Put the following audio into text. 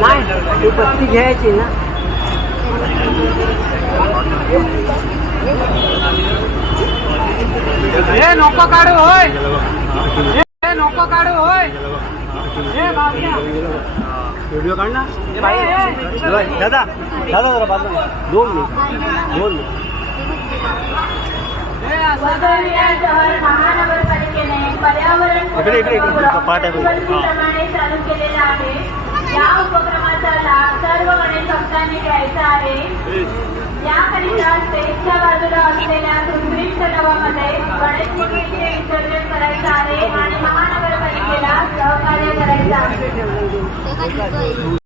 नाही ती पत्ती घ्यायची ना. हे नको काढू होय. हे नको काढू होय. हे. व्हिडिओ काढ ना. दादा दादा जरा बाजूला दोन मिनिट दोन मिनिट. इकडे, इकडे, पाठ आहे. चालू केलेला आहे. या उपक्रमाचा लाभ सर्व गणेश भक्तांनी घ्यायचा आहे. याकरिता स्टेजच्या बाजूला असलेल्या उत्कृष्ट नवामध्ये गणेश मूर्तीचे विसर्जन करायचं आहे आणि महानगरपालिकेला सहकार्य करायचं आहे.